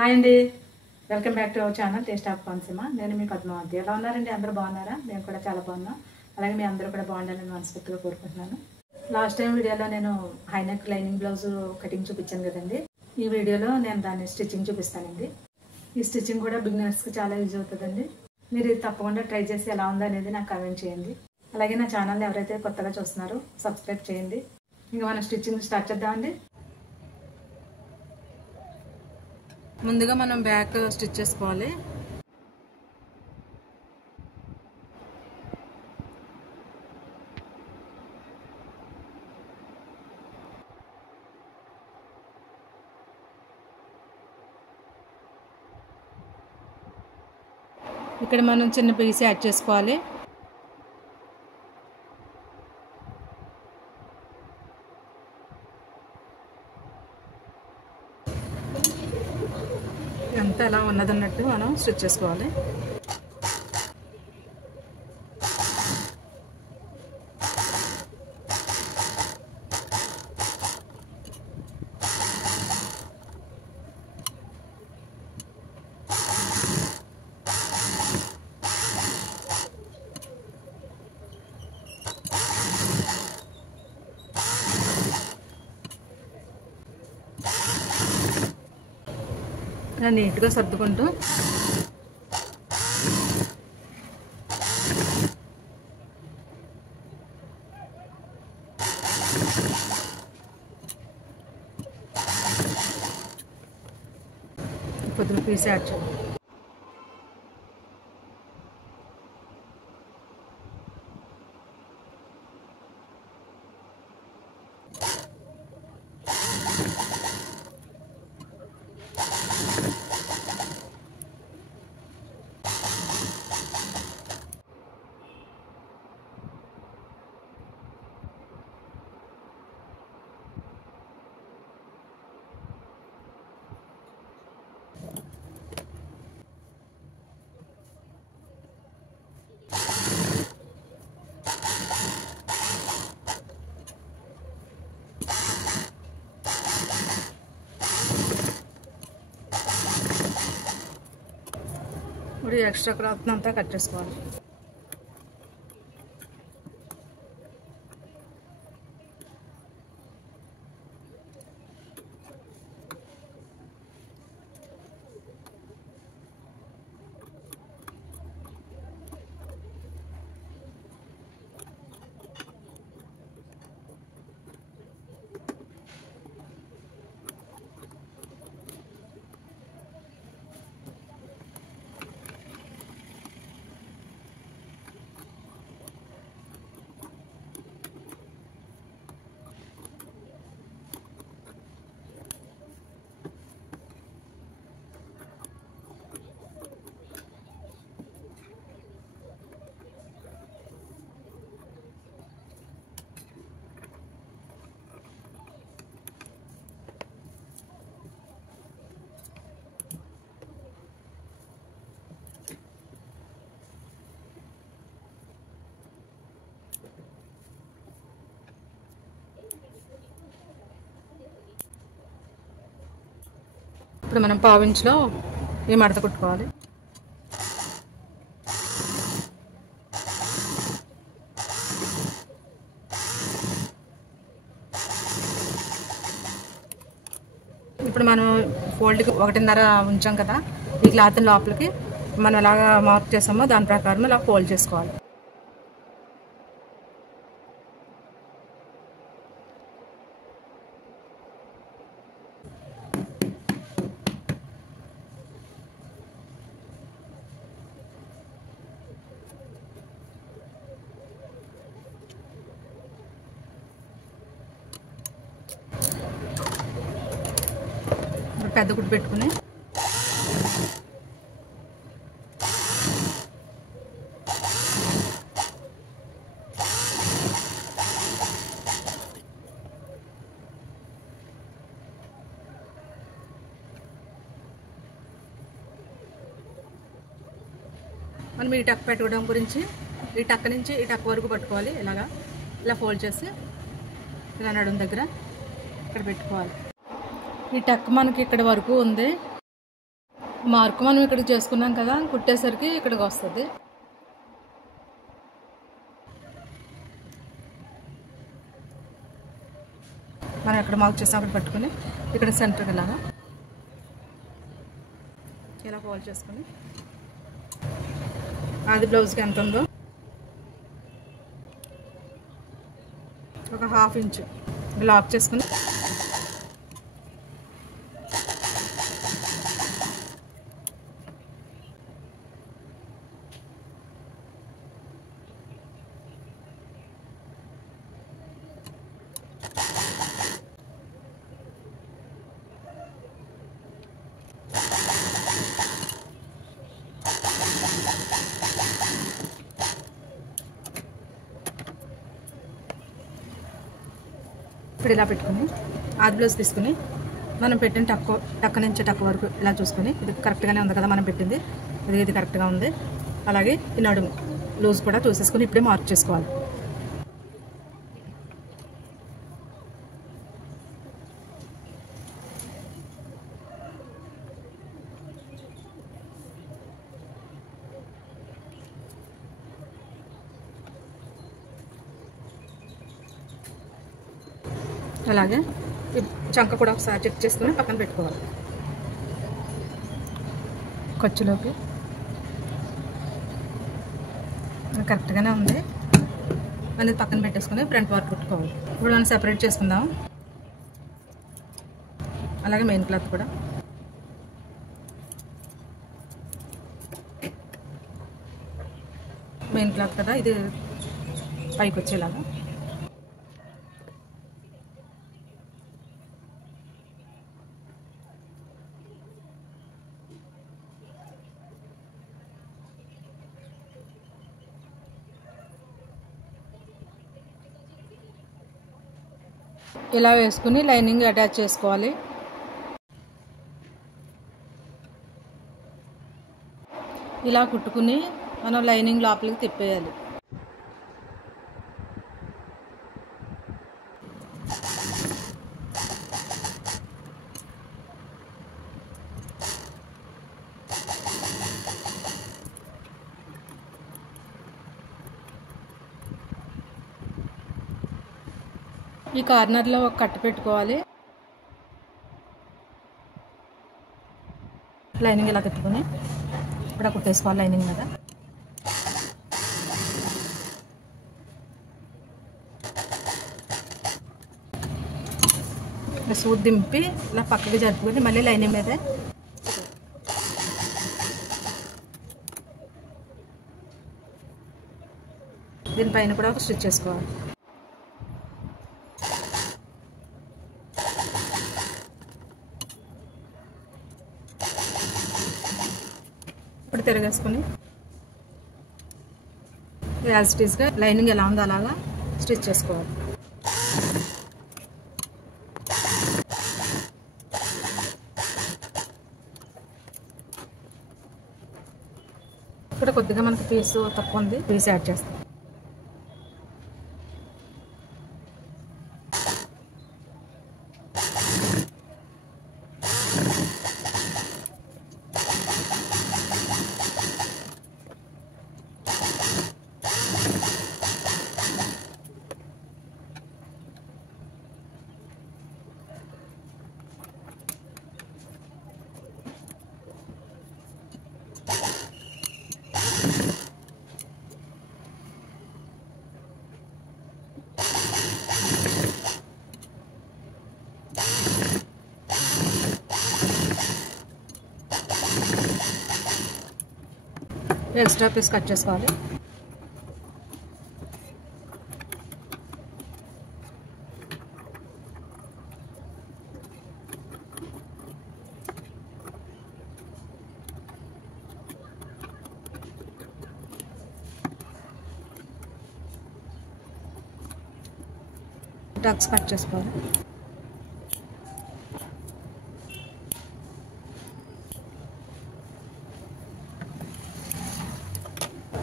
Hi అండి, welcome back to our channel taste of Konaseema. నేను మీ పద్మావతి. ఎలా ఉన్నారండి? అందరూ బాగున్నారా? నేను కూడా చాలా బాగున్నా. అలాగే మీ అందరూ కూడా బాగుండాలని మనస్ఫూర్తిగా కోరుకుంటున్నాను. లాస్ట్ టైం వీడియోలో నేను హైనెక్ లైనింగ్ బ్లౌజ్ కటింగ్ చూపించాను కదండి. ఈ వీడియోలో నేను దాన్ని స్టిచ్చింగ్ చూపిస్తానండి. ఈ స్టిచ్చింగ్ కూడా బిగినర్స్కి చాలా యూజ్ అవుతుందండి. మీరు ఇది తప్పకుండా ట్రై చేసి ఎలా ఉందో అనేది నాకు కామెంట్ చేయండి. అలాగే నా ఛానల్ని ఎవరైతే కొత్తగా చూస్తున్నారో సబ్స్క్రైబ్ చేయండి. ఇంకా మనం స్టిచ్చింగ్ స్టార్ట్ చేద్దామండి. ముందుగా మనం బ్యాక్ స్టిచ్ చేసుకోవాలి. ఇక్కడ మనం చిన్న పీస్ యాడ్ చేసుకోవాలి. అంతా ఎలా ఉన్నదన్నట్టు మనం స్టిచ్ చేసుకోవాలి. నీట్గా సర్దుకుంటూ కొద్దిగా పీస్ యాడ్ చేయాలి. ఇప్పుడు ఎక్స్ట్రా క్లాత్ అంతా కట్ చేసుకోవాలి. ఇప్పుడు మనం పావించులో ఈ మడత కుట్టుకోవాలి. ఇప్పుడు మనం ఫోల్డ్కి 1.5 ఉంచాం కదా, ఈ క్లాత్ లోపలికి మనం ఎలాగా మార్క్ చేసామో దాని ప్రకారం ఇలా ఫోల్డ్ చేసుకోవాలి. పెద్ద కుట్టు పెట్టుకుని మనం ఈ టక్ పెట్టుకోవడం గురించి ఈ టక్ నుంచి ఈ టక్ వరకు పట్టుకోవాలి. ఇలా ఫోల్డ్ చేసి ఇలా నడుం దగ్గర ఇక్కడ పెట్టుకోవాలి. ఈ టక్ మనకి ఇక్కడ వరకు ఉంది. మార్కు మనం ఇక్కడికి చేసుకున్నాం కదా, కుట్టేసరికి ఇక్కడికి వస్తుంది. మనం ఎక్కడ మార్క్ చేసాం అక్కడ పట్టుకుని ఇక్కడ సెంటర్కి ఇలా ఫోల్డ్ చేసుకుని అది బ్లౌజ్కి ఎంత ఉందో ఒక ½ ఇంచు లాక్ చేసుకుని ఇప్పుడు ఇలా పెట్టుకుని ఆది బ్లౌజ్ తీసుకుని మనం పెట్టిన టక్క నుంచి టక్క వరకు ఇలా చూసుకొని ఇది కరెక్ట్గానే ఉంది కదా మనం పెట్టింది, ఇది కరెక్ట్గా ఉంది. అలాగే ఈ నడుము లూజ్ కూడా చూసేసుకొని ఇప్పుడే మార్క్ చేసుకోవాలి. అలాగే చంక కూడా ఒకసారి చెక్ చేసుకుని పక్కన పెట్టుకోవాలి. ఖర్చులోకి కరెక్ట్గానే ఉంది అనేది పక్కన పెట్టేసుకుని ఫ్రంట్ వర్క్ కుట్టుకోవాలి. ఇప్పుడు మనం సెపరేట్ చేసుకుందాం. అలాగే మెయిన్ క్లాత్ కూడా మెయిన్ క్లాత్ కదా, ఇది పైకి వచ్చేలాగా ఇలా వేసుకుని లైనింగ్ అటాచ్ చేసుకోవాలి. ఇలా కుట్టుకుని మనం లైనింగ్ లోపలికి తిప్పేయాలి. ఈ కార్నర్లో ఒక కట్టు పెట్టుకోవాలి. లైనింగ్ ఇలా తిప్పుకొని ఇప్పుడు కుట్టేసుకోవాలి లైనింగ్ మీద. సూది దింపి ఇలా పక్కకి జరుపుకొని మళ్ళీ లైనింగ్ మీద దీనిపైన కూడా ఒక స్టిచ్ చేసుకోవాలి. ఇప్పుడు తిరగేసుకుని యాజ్ స్టిచ్గా లైనింగ్ ఎలా ఉందో అలాగా స్టిచ్ చేసుకోవాలి. ఇక్కడ కొద్దిగా మనకి పీస్ తక్కువ ఉంది, పీస్ యాడ్ చేస్తాం. ఎక్స్ట్రా పీస్ కట్ చేసుకోవాలి. టక్స్ కట్ చేసుకోవాలి.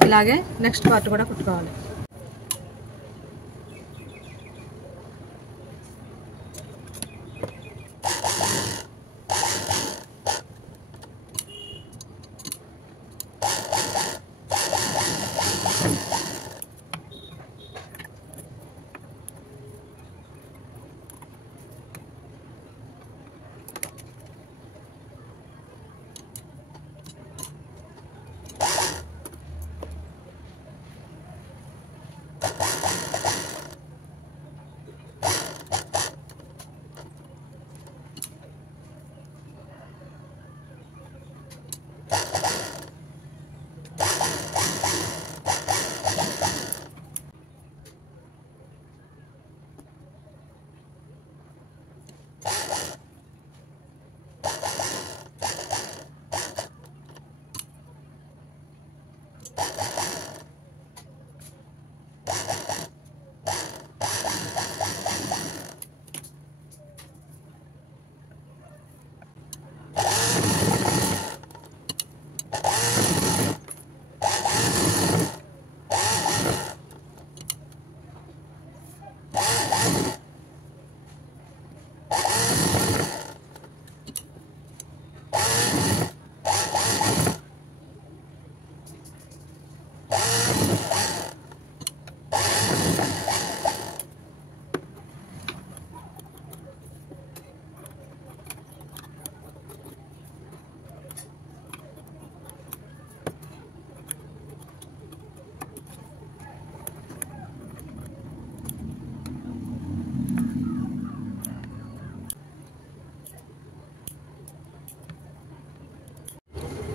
ఇలాగే నెక్స్ట్ పార్ట్ కూడా కుట్టుకోవాలి.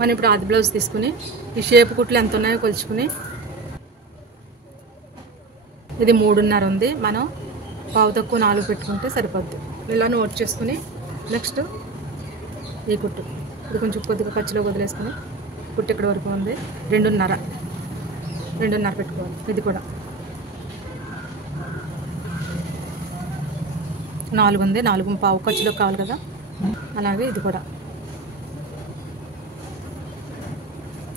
మనం ఇప్పుడు ఆది బ్లౌజ్ తీసుకుని ఈ షేప్ కుట్లు ఎంత ఉన్నాయో కొలుచుకుని, ఇది 3.5 ఉంది, మనం పావు తక్కువ 4 పెట్టుకుంటే సరిపోద్ది. ఇలా నోట్ చేసుకుని నెక్స్ట్ ఈ కుట్టు ఇది కొంచెం కొద్దిగా ఖర్చులో వదిలేసుకుని కుట్టు ఇక్కడ వరకు ఉంది, 2.5 పెట్టుకోవాలి. ఇది కూడా 4 ఉంది, 4 పావు ఖర్చులో కావాలి కదా, అలాగే ఇది కూడా.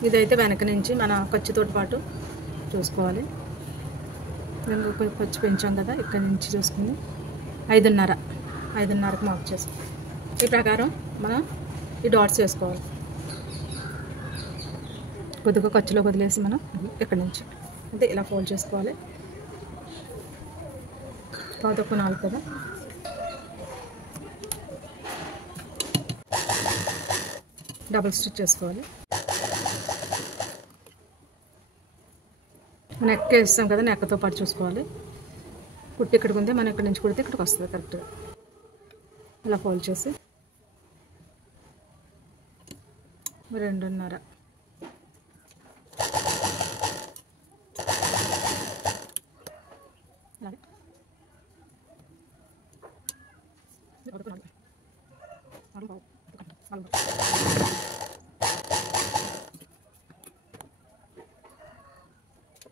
ఇదైతే వెనక నుంచి మన ఖర్చుతో పాటు చూసుకోవాలి. ఖర్చు పెంచాం కదా, ఇక్కడ నుంచి చూసుకుని 5.5కి మార్క్ చేసుకోవాలి. ఈ ప్రకారం మనం ఈ డాట్స్ వేసుకోవాలి. కొద్దిగా ఖర్చులో వదిలేసి మనం ఇక్కడ నుంచి అంటే ఇలా ఫోల్డ్ చేసుకోవాలి. పావు తక్కువ 4 కదా, డబుల్ స్టిచ్ చేసుకోవాలి. నెక్ వేస్తాం కదా, నెక్కతో పాటు చూసుకోవాలి. కుట్టి ఇక్కడికి ఉంది, మనం ఇక్కడ నుంచి కుడితే ఇక్కడికి వస్తుంది కరెక్ట్గా. ఇలా ఫోల్డ్ చేసి 2.5 అలాగే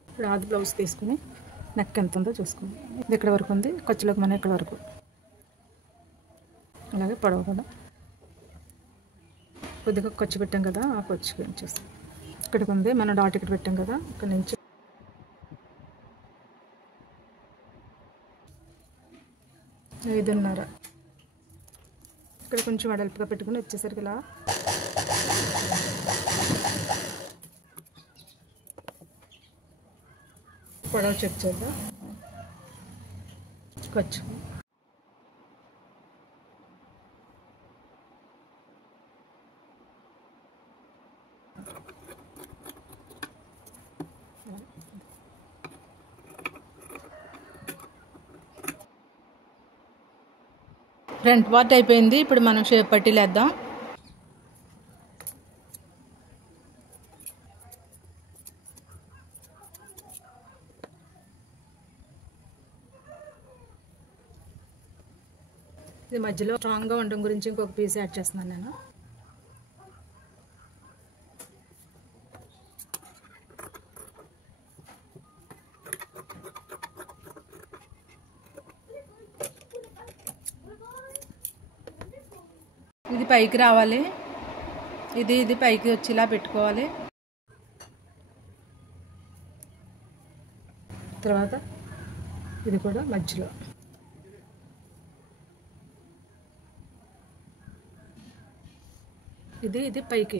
ఇప్పుడు ఆది బ్లౌజ్ తీసుకుని నెక్ ఎంత ఉందో చూసుకోండి. ఇది ఇక్కడ వరకు ఉంది, ఖర్చులోకి మనం ఇక్కడ వరకు, అలాగే పొడవు కూడా కొద్దిగా ఖర్చు పెట్టాం కదా, ఆ ఖర్చు పెంచేస్తాం. ఇక్కడికి ఉంది, మనం డాట్ ఇక్కడ పెట్టాం కదా, ఇక్కడ నుంచి 5.5 ఇక్కడ కొంచెం వెడల్పుగా పెట్టుకుని వచ్చేసరికి ఇలా పొడవు చెక్ చేద్దాం. ఖర్చు ఫ్రంట్ పార్ట్ అయిపోయింది. ఇప్పుడు మనం షేప్ పట్టీలు వేద్దాం. ఇది మధ్యలో స్ట్రాంగ్గా ఉండడం గురించి ఇంకొక పీస్ యాడ్ చేస్తున్నాను నేను. ఇది పైకి రావాలి, ఇది పైకి వచ్చేలా పెట్టుకోవాలి. తర్వాత ఇది కూడా మధ్యలో ఇది పైకి.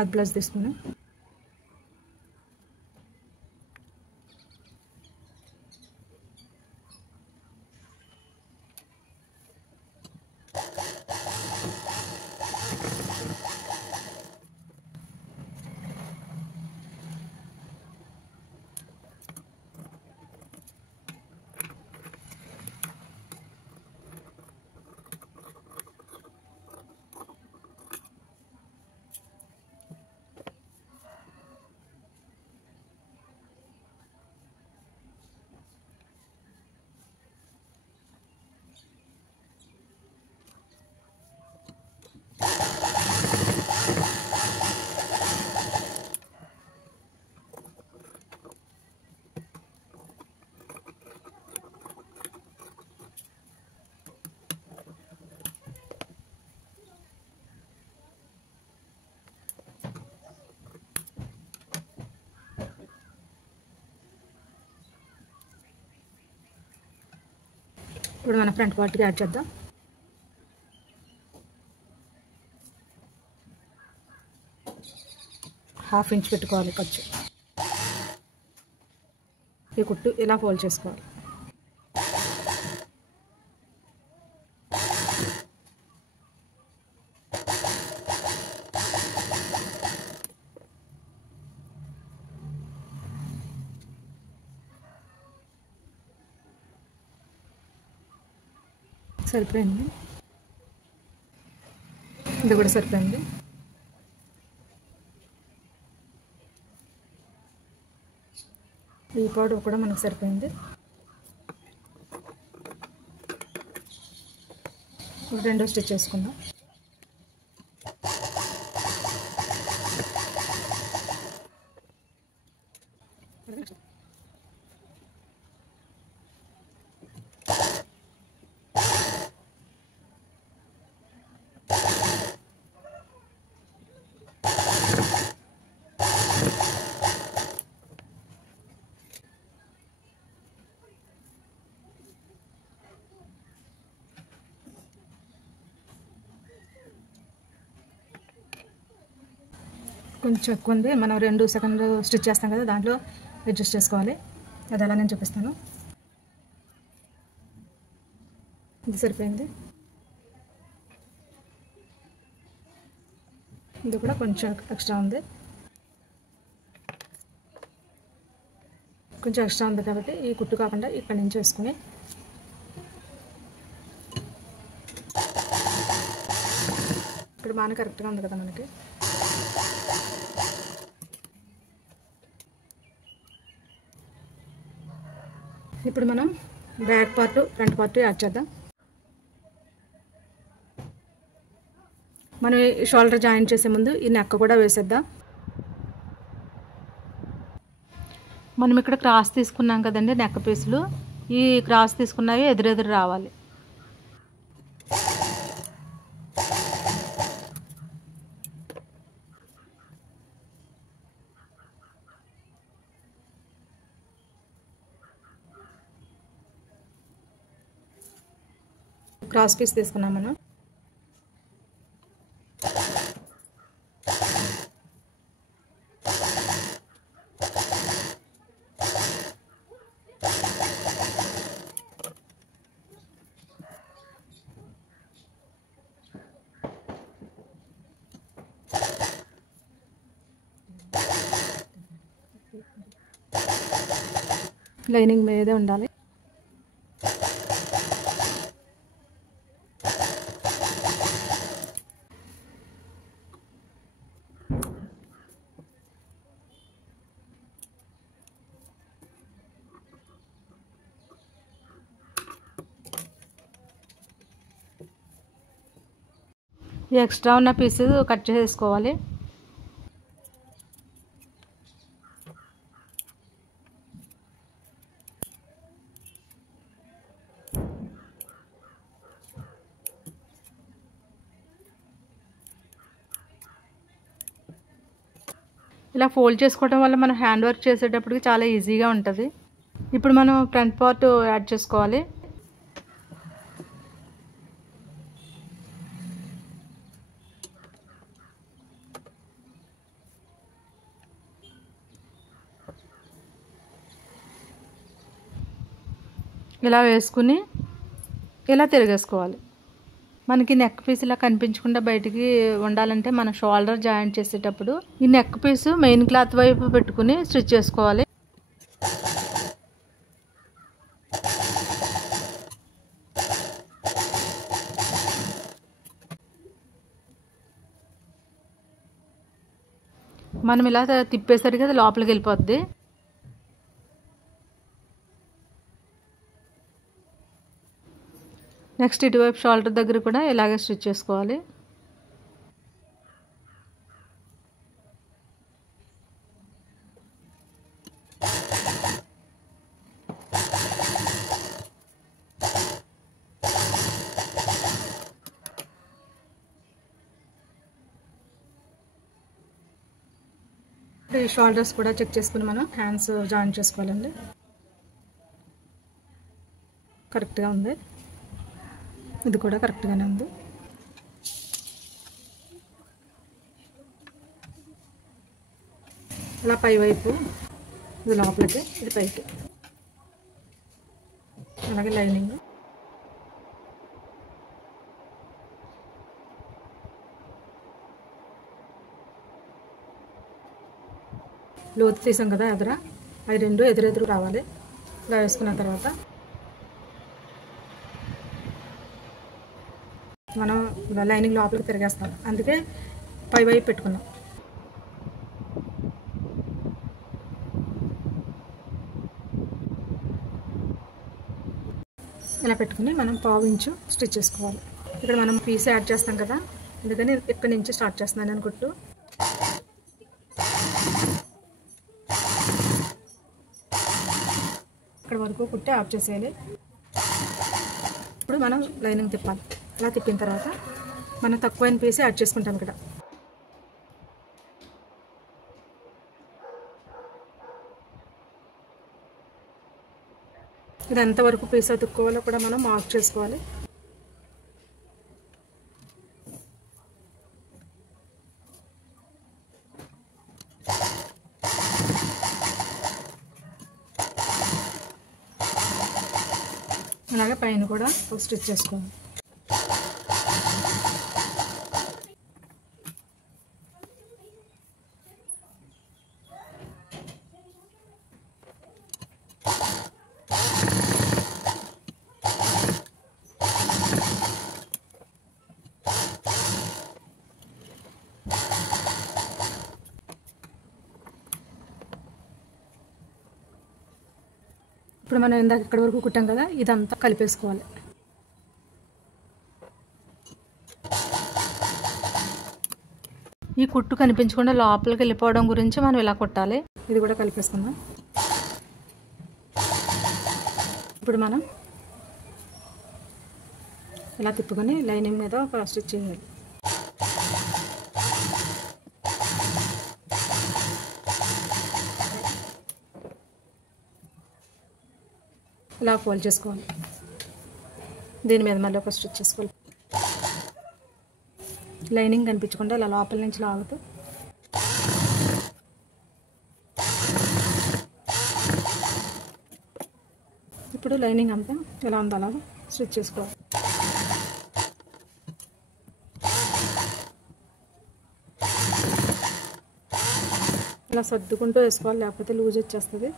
అది బ్లౌజ్ తీసుకున్నా. ఇప్పుడు మన ఫ్రంట్ పార్ట్కి యాడ్ చేద్దాం. ½ ఇంచ్ పెట్టుకోవాలి ఖర్చు. ఈ కుట్టు ఇలా ఫోల్డ్ చేసుకోవాలి. సరిపోయింది, ఇది కూడా సరిపోయింది. ఈ పౌడర్ కూడా మనకు సరిపోయింది. రెండో స్టిచ్ చేసుకుందాం. కొంచెం ఎక్కువ ఉంది, మనం 2 సెకండ్లు స్టిచ్ చేస్తాం కదా, దాంట్లో అడ్జస్ట్ చేసుకోవాలి. అది ఎలా నేను చూపిస్తాను. ఇది సరిపోయింది. ఇది కూడా కొంచెం ఎక్స్ట్రా ఉంది, కొంచెం ఎక్స్ట్రా ఉంది కాబట్టి ఈ కుట్టు కాకుండా ఇక్కడి నుంచి వేసుకుని ఇక్కడ బాగానే కరెక్ట్గా ఉంది కదా మనకి. ఇప్పుడు మనం back part front part add చేద్దాం. మనం షోల్డర్ జాయిన్ చేసే ముందు ఈ నెక్ కూడా వేసేద్దాం. మనం ఇక్కడ క్రాస్ తీసుకున్నాం కదండి నెక్ పీసులు, ఈ క్రాస్ తీసుకున్నవి ఎదురెదురు రావాలి. క్రాస్ పీస్ తీసుకున్నాం మనం. లైనింగ్ మీదే ఉండాలి. ఈ ఎక్స్ట్రా ఉన్న పీస్ కట్ చేసుకోవాలి. ఇలా ఫోల్డ్ చేసుకోవడం వల్ల మనం హ్యాండ్ వర్క్ చేసేటప్పటికి చాలా ఈజీగా ఉంటుంది. ఇప్పుడు మనం ఫ్రంట్ పార్ట్ యాడ్ చేసుకోవాలి. ఇలా వేసుకుని ఇలా తిరిగేసుకోవాలి. మనకి నెక్ పీస్ ఇలా కనిపించకుండా బయటికి ఉండాలంటే మన షోల్డర్ జాయింట్ చేసేటప్పుడు ఈ నెక్ పీసు మెయిన్ క్లాత్ వైపు పెట్టుకుని స్టిచ్ చేసుకోవాలి. మనం ఇలా తిప్పేసరికి అది లోపలికి వెళ్ళిపోద్ది. నెక్స్ట్ ఇటువైపు షోల్డర్ దగ్గర కూడా ఇలాగే స్టిచ్ చేసుకోవాలి. ఈ షోల్డర్స్ కూడా చెక్ చేసుకుని మనం హ్యాండ్స్ జాయిన్ చేసుకోవాలండి. కరెక్ట్గా ఉంది. ఇది కూడా కరెక్ట్గానే ఉంది. ఇలా పై వైపు ఇది లోపలికి, ఇది పైకి, అలాగే లైనింగ్ లోతు తీసాం కదా ఎదుర, అవి రెండు ఎదురెదురు రావాలి. ఇలా వేసుకున్న తర్వాత మనం లైనింగ్ లోపలికి తిరిగేస్తాం, అందుకే పై వైపు పెట్టుకున్నాం. ఇలా పెట్టుకుని మనం 1/2 ఇంచు స్టిచ్ చేసుకోవాలి. ఇక్కడ మనం పీస్ యాడ్ చేస్తాం కదా, అందుకని ఇక్కడి నుంచి స్టార్ట్ చేస్తున్నాను నేను కుట్టు. ఇక్కడ వరకు కుట్టి ఆఫ్ చేసేయాలి. ఇప్పుడు మనం లైనింగ్ తిప్పాలి. ఇలా తిప్పిన తర్వాత మనం తక్కువైన పీస్ యాడ్ చేసుకుంటాం. ఇక్కడ ఇది ఎంతవరకు పీస్ అతుక్కోవాలో కూడా మనం మార్క్ చేసుకోవాలి. అలాగే పైన కూడా ఒక స్టిచ్ చేసుకోవాలి. ఇప్పుడు మనం ఇందాక ఇక్కడ వరకు కుట్టాం కదా, ఇదంతా కలిపేసుకోవాలి. ఈ కుట్టు కనిపించకుండా లోపలికి వెళ్ళిపోవడం గురించి మనం ఇలా కుట్టాలి. ఇది కూడా కలిపేసుకుందాం. ఇప్పుడు మనం ఇలా తిప్పుకొని లైనింగ్ మీద ఒక స్టిచ్ చేయాలి. ఇలా ఫోల్డ్ చేసుకోవాలి. దీని మీద మళ్ళీ ఒక స్టిచ్ చేసుకోవాలి. లైనింగ్ కనిపించకుండా ఇలా లోపల నుంచి లాగుతూ ఇప్పుడు లైనింగ్ అంతా ఎలా ఉందో అలా స్టిచ్ చేసుకోవాలి. ఇలా సర్దుకుంటూ వేసుకోవాలి, లేకపోతే లూజ్ వచ్చేస్తుంది.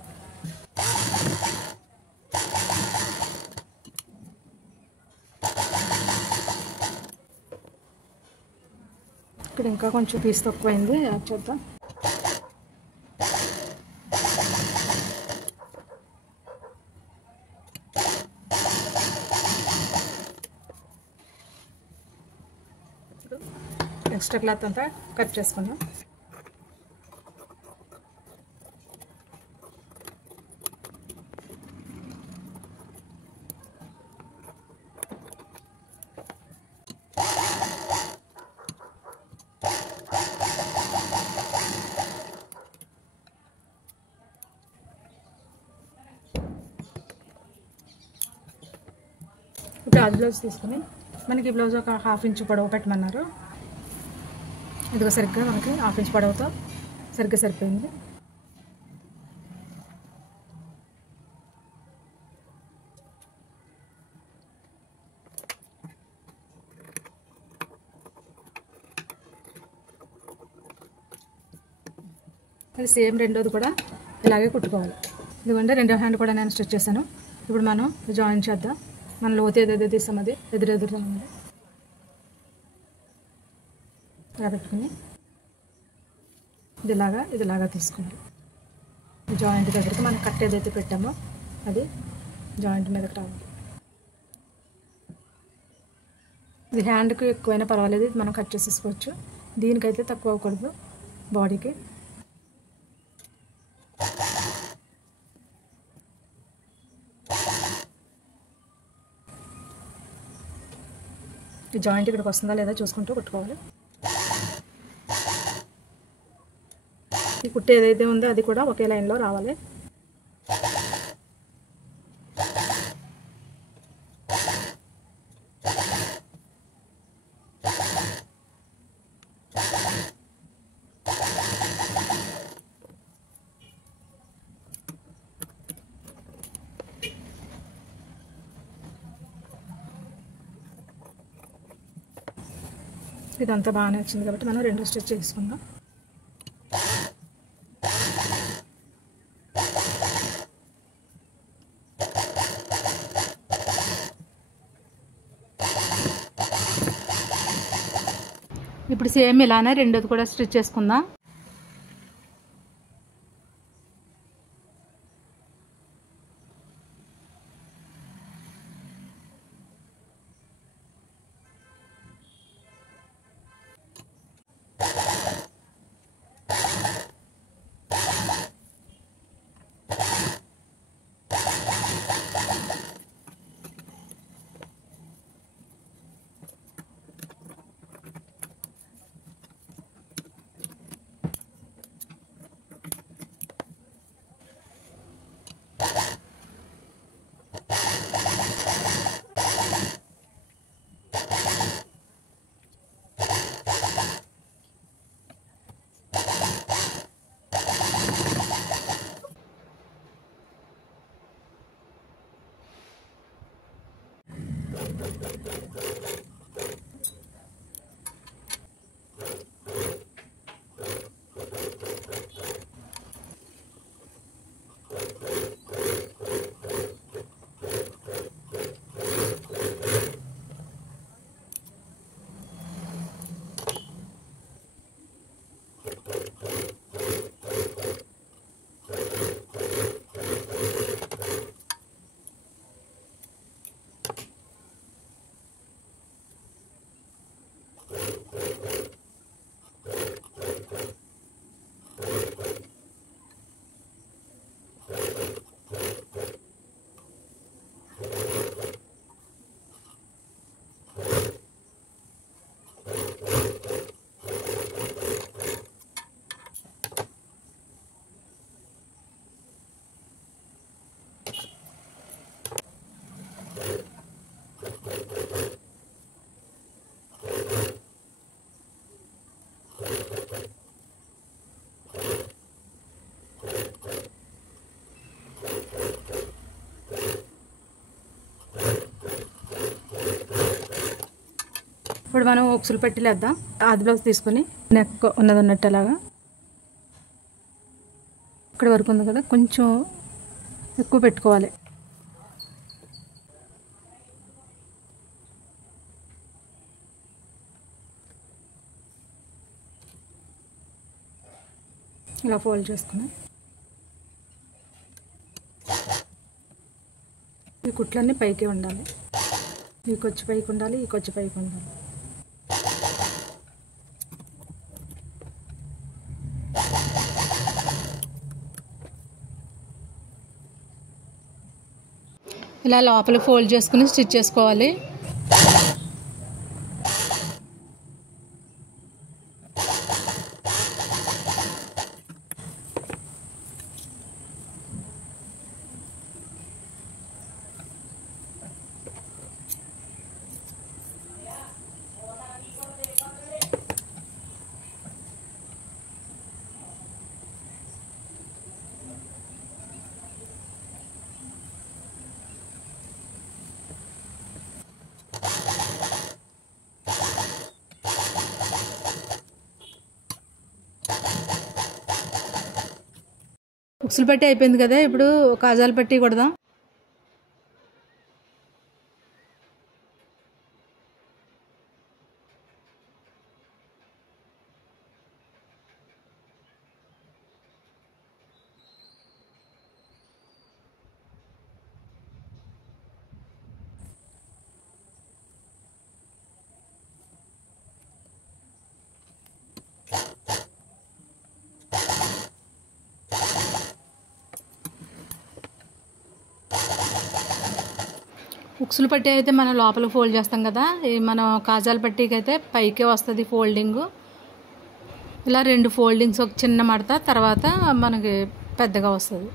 ఇక్కడ ఇంకా కొంచెం పీస్ తక్కువైంది, యాడ్ చేద్దాం. ఎక్స్ట్రా క్లాత్ అంతా కట్ చేసుకుందాం. ఇప్పుడు ఆ బ్లౌజ్ తీసుకుని మనకి ఈ బ్లౌజ్ ఒక 1/2 ఇంచు పొడవు పెట్టమన్నారు. ఇదిగో సరిగ్గా మనకి 1/2 ఇంచు పొడవుతో సరిగ్గా సరిపోయింది. అది సేమ్ రెండోది కూడా ఇలాగే కుట్టుకోవాలి. ఇదిగోండి రెండో హ్యాండ్ కూడా నేను స్టిచ్ చేశాను. ఇప్పుడు మనం జాయిన్ చేద్దాం. మన లోతు ఏదైతే తీసాం అది ఎదురెదురు ఉంది. ఇలా పెట్టుకుని ఇదిలాగా తీసుకోవాలి. జాయింట్ దగ్గరికి మనం కట్ ఏదైతే పెట్టామో అది జాయింట్ మీదకి రావాలి. ఇది హ్యాండ్కి ఎక్కువైనా పర్వాలేదు, ఇది మనం కట్ చేసేసుకోవచ్చు. దీనికైతే తక్కువ అవ్వకూడదు బాడీకి. ఈ జాయింట్ ఇక్కడికి వస్తుందా లేదా చూసుకుంటూ కుట్టుకోవాలి. ఈ కుట్టు ఏదైతే ఉందో అది కూడా ఒకే లైన్లో రావాలి. ఇదంతా బాగానే వచ్చింది కాబట్టి మనం రెండో స్టిచ్ చేసుకుందాం. ఇప్పుడు సేమ్ ఇలానే రెండోది కూడా స్టిచ్ చేసుకుందాం. ఇప్పుడు మనం ఉక్సులు పెట్టిలేద్దాం. ఆది బ్లౌజ్ తీసుకొని నెక్ ఉన్నది ఉన్నట్టు అలాగా ఇక్కడ వరకు ఉంది కదా, కొంచెం ఎక్కువ పెట్టుకోవాలి. ఇలా ఫోల్డ్ చేసుకుని ఈ కుట్లన్నీ పైకి ఉండాలి. ఈ కొచ్చి పైకి ఉండాలి, ఈ కొచ్చి పైకి ఉండాలి. ఇలా లోపల ఫోల్డ్ చేసుకుని స్టిచ్ చేసుకోవాలి. ఉక్సులు పట్టి అయిపోయింది కదా, ఇప్పుడు కాజాలు పట్టి కొడదాం. ఉక్సులు పట్టి అయితే మనం లోపల ఫోల్డ్ చేస్తాం కదా, మనం కాజాల పట్టీకి అయితే పైకే వస్తుంది ఫోల్డింగు. ఇలా రెండు ఫోల్డింగ్స్, ఒక చిన్న మడత, తర్వాత మనకి పెద్దగా వస్తుంది.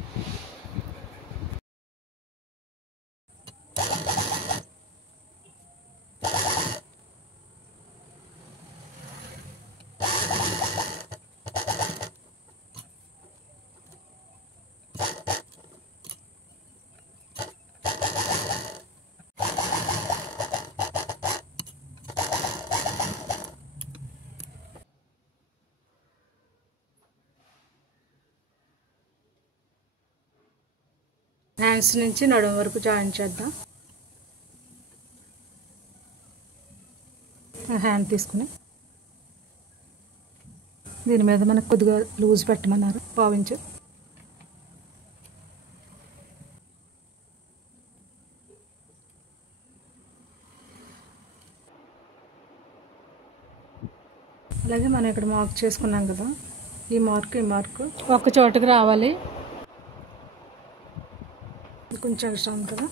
హ్యాండ్స్ నుంచి నడుము వరకు జాయిన్ చేద్దాం. హ్యాండ్ తీసుకుని దీని మీద మనకు కొద్దిగా లూజ్ పెట్టమన్నారు, పావించు. అలాగే మనం ఇక్కడ మార్క్ చేసుకున్నాం కదా, ఈ మార్క్ ఒక చోటుకి రావాలి. కొంచెం ఎక్స్ట్రా ఉంది కదా.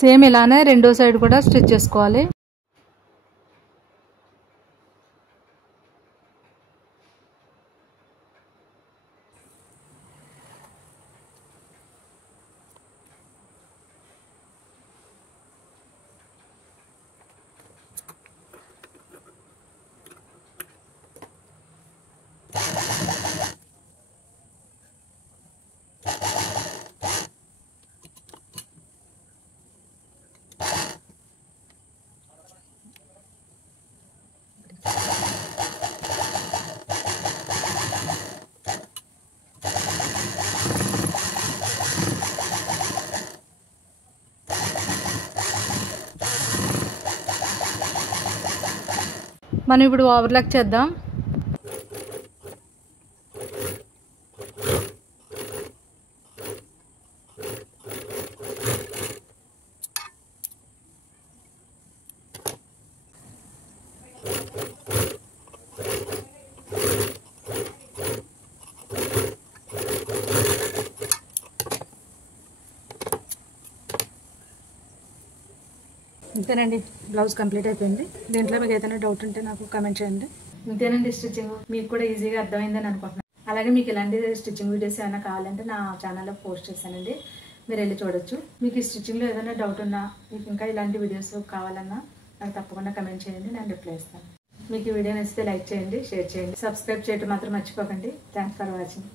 సేమ్ ఇలానే రెండో సైడ్ కూడా స్టిచ్ చేసుకోవాలి. మనం ఇప్పుడు ఓవర్లాక్ చేద్దాం. ఇంతేనండి, బ్లౌజ్ కంప్లీట్ అయిపోయింది. దీంట్లో మీకు ఏదైనా డౌట్ ఉంటే నాకు కామెంట్ చేయండి. ఇంతేనండి స్టిచ్చింగ్. మీకు కూడా ఈజీగా అర్థమైందని అనుకుంటున్నాను. అలాగే మీకు ఇలాంటి స్టిచ్చింగ్ వీడియోస్ ఏమైనా కావాలంటే నా ఛానల్లో పోస్ట్ చేశానండి, మీరు వెళ్ళి చూడొచ్చు. మీకు ఈ స్టిచ్చింగ్లో ఏదైనా డౌట్ ఉన్నా, మీకు ఇంకా ఇలాంటి వీడియోస్ కావాలన్నా నాకు తప్పకుండా కామెంట్ చేయండి, నేను రిప్లై ఇస్తాను. మీకు ఈ వీడియో నచ్చితే లైక్ చేయండి, షేర్ చేయండి, సబ్స్క్రైబ్ చేయడం మాత్రం మర్చిపోకండి. Thanks for watching.